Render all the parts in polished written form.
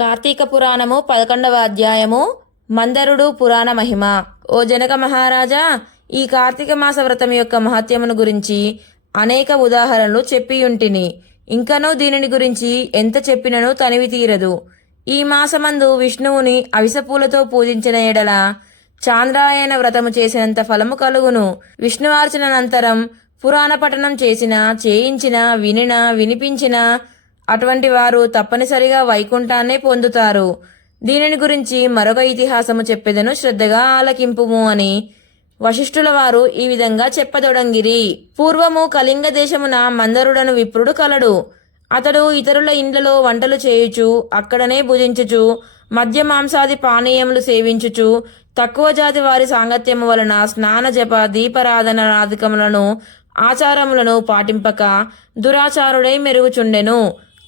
కార్తీక పురాణము 11వ అధ్యాయము మందరుడు పురాణ మహిమ. ఓ జనక మహారాజా, ఈ కార్తీక మాస వ్రతం యొక్క మహత్యమును గురించి అనేక ఉదాహరణలు చెప్పియుంటిని. ఇంకనూ దీనిని గురించి ఎంత చెప్పినను తనివి తీరదు. ఈ మాసమందు విష్ణువుని అవిసపూలతో పూజించిన ఎడల చాంద్రాయణ వ్రతము చేసినంత ఫలము కలుగును. విష్ణువార్చనంతరం పురాణ పఠనం చేయించిన వినిపించిన అటువంటి వారు తప్పనిసరిగా వైకుంఠాన్నే పొందుతారు. దీనిని గురించి మరొక ఇతిహాసము చెప్పెదను, శ్రద్ధగా ఆలకింపుము అని వశిష్ఠుల వారు ఈ విధంగా చెప్పదొడంగిరి. పూర్వము కళింగ దేశమున మందరుడను విప్రుడు కలడు. అతడు ఇతరుల ఇండ్లలో వంటలు చేయుచు, అక్కడనే భుజించుచు, మద్య మాంసాది పానీయములు సేవించుచు, తక్కువ జాతి వారి సాంగత్యము వలన స్నాన జప దీపారాధనాధికములను ఆచారములను పాటింపక దురాచారుడై మెరుగుచుండెను.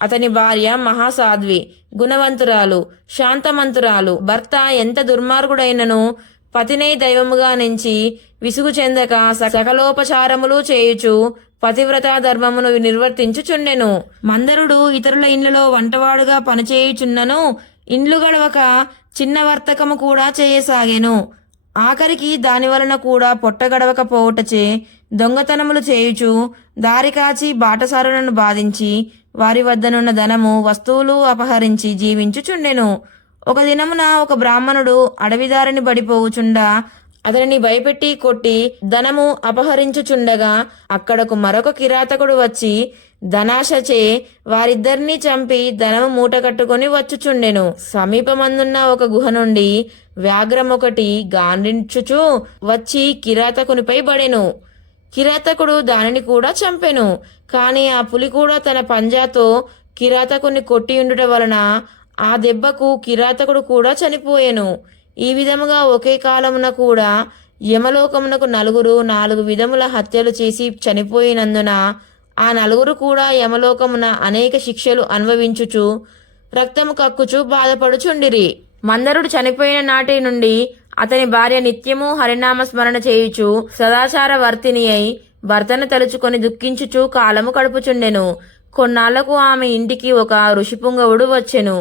అతని భార్య మహాసాధ్వి, గుణవంతురాలు, శాంతమంతురాలు. భర్త ఎంత దుర్మార్గుడైనను పతినే దైవముగా నుంచి విసుగు చెందక సకలోపచారములు చేయుచు పతివ్రతా ధర్మమును నిర్వర్తించుచుండెను. మందరుడు ఇతరుల ఇండ్లలో వంటవాడుగా పనిచేయుచున్నను ఇండ్లు గడవక చిన్న వర్తకము కూడా చేయసాగెను. ఆఖరికి దాని వలన కూడా పొట్ట గడవకపోవుటచే దొంగతనములు చేయుచు దారి కాచి బాటసారులను బాధించి వారి వద్దనున్న ధనము వస్తువులు అపహరించి జీవించుచుండెను. ఒక దినమున ఒక బ్రాహ్మణుడు అడవిదారిని బడిపోవుచుండా అతనిని భయపెట్టి కొట్టి ధనము అపహరించుచుండగా అక్కడకు మరొక కిరాతకుడు వచ్చి ధనాశచే వారిద్దరినీ చంపి ధనము మూట కట్టుకొని వచ్చుచుండెను. సమీపమందున్న ఒక గుహ నుండి వ్యాఘ్రమొకటి గాండ్రించుచు వచ్చి కిరాతకునిపై పడెను. కిరాతకుడు దానిని కూడా చంపెను. కాని ఆ పులి కూడా తన పంజాతో కిరాతకుని కొట్టియుండుట వలన ఆ దెబ్బకు కిరాతకుడు కూడా చనిపోయెను. ఈ విధముగా ఒకే కాలమున కూడా యమలోకమునకు నలుగురు 4 విధముల హత్యలు చేసి చనిపోయినందున ఆ నలుగురు కూడా యమలోకమున అనేక శిక్షలు అనుభవించుచు రక్తము కక్కుచు బాధపడుచుండిరి. మందరుడు చనిపోయిన నాటి నుండి అతని భార్య నిత్యము హరినామ స్మరణ చేయుచు సదాచార వర్తిని అయి భర్తను తలుచుకొని దుఃఖించుచు కాలము గడుపుచుండెను. కొన్నాళ్లకు ఆమె ఇంటికి ఒక ఋషిపుంగవుడు వచ్చెను.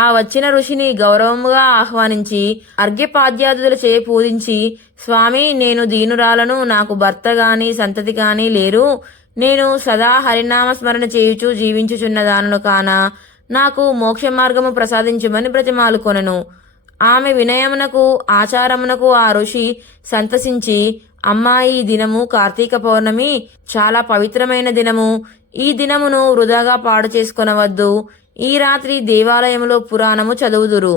ఆ వచ్చిన ఋషిని గౌరవముగా ఆహ్వానించి అర్ఘ్యపాద్యాదులచే పూజించి, స్వామి, నేను దీనురాలను, నాకు భర్త గాని సంతతి గాని లేరు. నేను సదా హరినామ స్మరణ చేయుచు జీవించుచున్నదానను కాన నాకు మోక్ష మార్గము ప్రసాదించుమని బ్రతిమాలుకొనెను. ఆమె వినయమునకు ఆచారమునకు ఆ ఋషి సంతసించి, అమ్మాయి, ఈ దినము కార్తీక పౌర్ణమి, చాలా పవిత్రమైన దినము. ఈ దినమును వృధాగా పాడు చేసుకొనవద్దు. ఈ రాత్రి దేవాలయములో పురాణము చదువుదురు.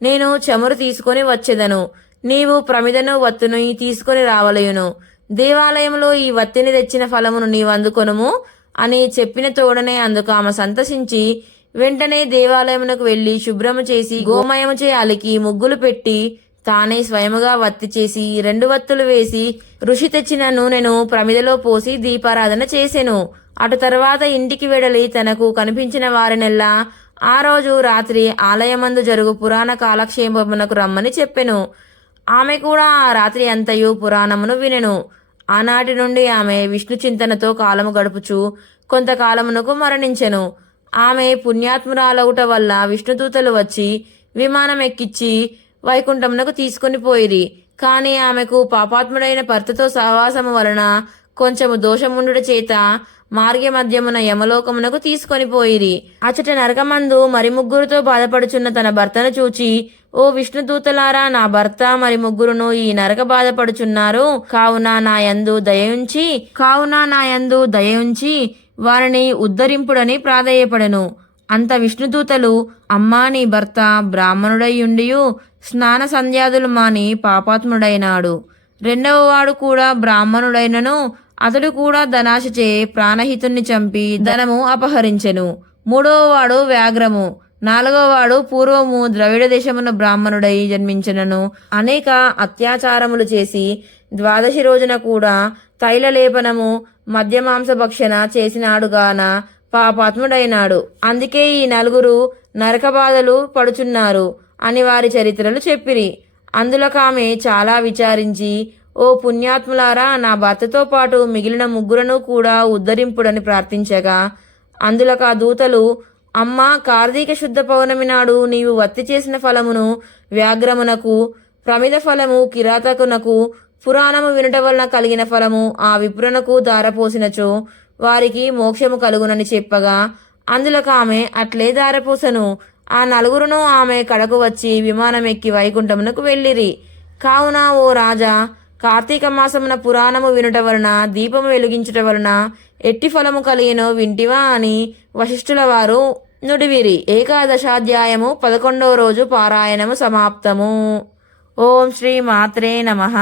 నేను చమురు తీసుకొని వచ్చెదను. నీవు ప్రమిదను వత్తును తీసుకొని రావలయును. దేవాలయంలో ఈ వత్తిని తెచ్చిన ఫలమును నీవు అందుకొనుము అని చెప్పిన తోడనే అందుకు ఆమె సంతసించి వెంటనే దేవాలయమునకు వెళ్లి శుభ్రము చేసి గోమయముచే అలికి ముగ్గులు పెట్టి తానే స్వయముగా వత్తి చేసి 2 వత్తులు వేసి ఋషి తెచ్చిన నూనెను ప్రమిదలో పోసి దీపారాధన చేసెను. అటు తర్వాత ఇంటికి వెడలి తనకు కనిపించిన వారినెల్లా ఆ రోజు రాత్రి ఆలయమందు జరుగు పురాణ కాలక్షేమమునకు రమ్మని చెప్పెను. ఆమె కూడా ఆ రాత్రి అంతయు పురాణమును వినెను. ఆనాటి నుండి ఆమె విష్ణు చింతనతో కాలము గడుపుచు కొంతకాలమునకు మరణించెను. ఆమె పుణ్యాత్మురాలవుట వల్ల విష్ణుదూతలు వచ్చి విమానం ఎక్కించి వైకుంఠమునకు తీసుకుని పోయిరి. కాని ఆమెకు పాపాత్ముడైన భర్తతో సహవాసము వలన కొంచెము దోషముండుట చేత మార్గ మధ్యమున యమలోకమునకు తీసుకొని పోయిరి. అచట నరకమందు మరి ముగ్గురుతో బాధపడుచున్న తన భర్తను చూచి, ఓ విష్ణుదూతలారా, నా భర్త మరి ముగ్గురును ఈ నరక బాధపడుచున్నారు. కావున నా యందు దయయుంచి వారిని ఉద్ధరింపుడని ప్రాధేయపడెను. అంత విష్ణుదూతలు, అమ్మా, నీ భర్త బ్రాహ్మణుడయ్యుండియు స్నాన సంధ్యాదులు మాని పాపాత్ముడైనాడు. 2వ వాడు కూడా బ్రాహ్మణుడైనను అతడు కూడా ధనాశచే ప్రాణహితుణ్ణి చంపి ధనము అపహరించెను. 3వ వాడు వ్యాఘ్రము. 4వ వాడు పూర్వము ద్రవిడ దేశమున బ్రాహ్మణుడై జన్మించినను అనేక అత్యాచారములు చేసి 12 రోజున కూడా తైలలేపనము మద్యమాంస భక్షణ చేసినాడుగాన పాపాత్ముడైనాడు. అందుకే ఈ నలుగురు నరక బాధలు పడుచున్నారు అని వారి చరిత్రలు చెప్పిరి. అందులోకామె చాలా విచారించి, ఓ పుణ్యాత్ములారా, నా భర్తతో పాటు మిగిలిన ముగ్గురును కూడా ఉద్ధరింపుడని ప్రార్థించగా అందులోక ఆ దూతలు, అమ్మా, కార్తీక శుద్ధ పౌర్ణమి నాడు నీవు వత్తి చేసిన ఫలమును వ్యాఘ్రమునకు, ప్రమిద ఫలము కిరాతకునకు, పురాణము వినుట వలన కలిగిన ఫలము ఆ విప్రునకు దారపోసినచో వారికి మోక్షము కలుగునని చెప్పగా అందులోకి ఆమె అట్లే దారపోసను. ఆ నలుగురును ఆమె కడకు వచ్చి విమానమెక్కి వైకుంఠమునకు వెళ్ళిరి. కావున ఓ రాజా, కార్తీక మాసమున పురాణము వినుట వలన, దీపము వెలిగించుట వలన ఎట్టి ఫలము కలిగినో వింటివా అని వశిష్ఠుల వారు నుడివిరి. ఏకాదశాధ్యాయము 11వ రోజు పారాయణము సమాప్తము. ఓం శ్రీ మాత్రే నమః.